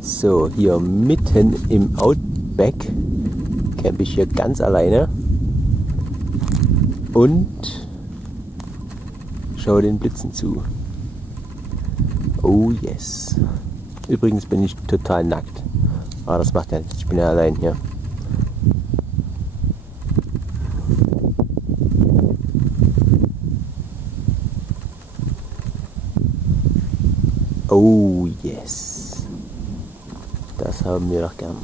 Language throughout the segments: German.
So, hier mitten im Outback campe ich hier ganz alleine und schaue den Blitzen zu. Oh yes. Übrigens bin ich total nackt. Aber das macht ja nichts, ich bin ja allein hier. Oh yes. Das haben wir doch gern.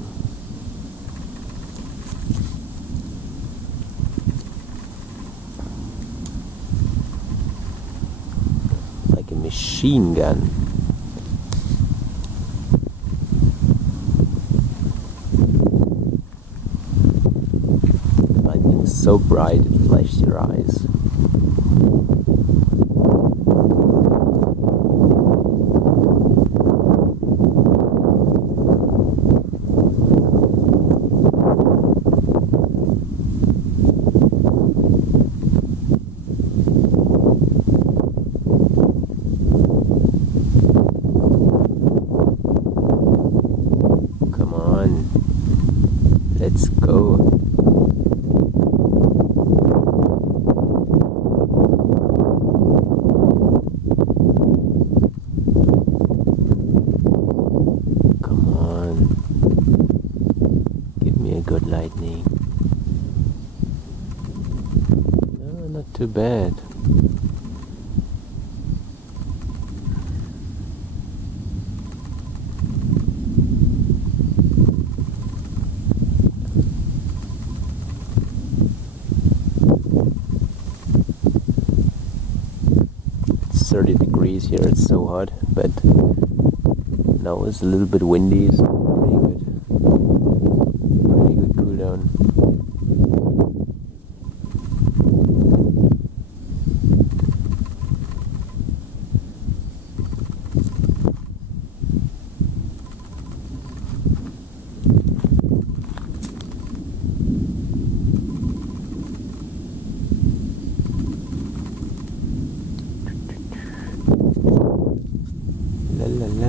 Like a machine gun. Lightning is so bright it flashes your eyes. Let's go. Come on. Give me a good lightning. No, not too bad. It's 30 degrees here, it's so hot, but now it's a little bit windy, so pretty good cool down.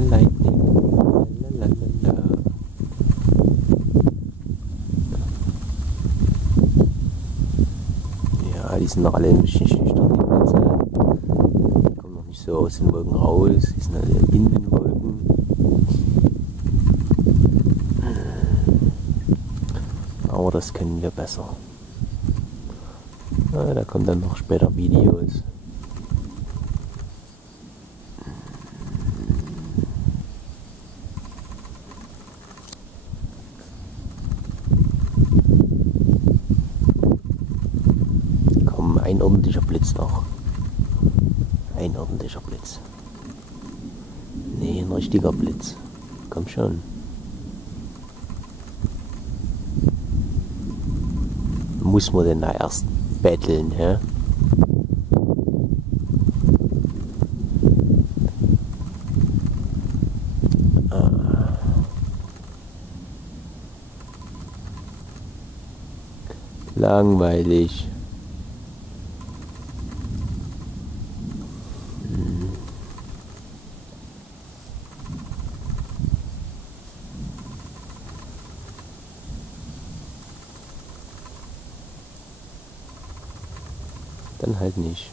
Lightning. Ja, die sind noch alle ein bisschen schüchtern, die Plätze. Die kommen noch nicht so aus den Wolken raus, die sind alle in den Wolken. Aber das können wir besser. Ja, da kommen dann noch später Videos. Ein ordentlicher Blitz noch. Ein ordentlicher Blitz. Nee, ein richtiger Blitz. Komm schon. Muss man denn da erst betteln, hä? Langweilig. Dann halt nicht.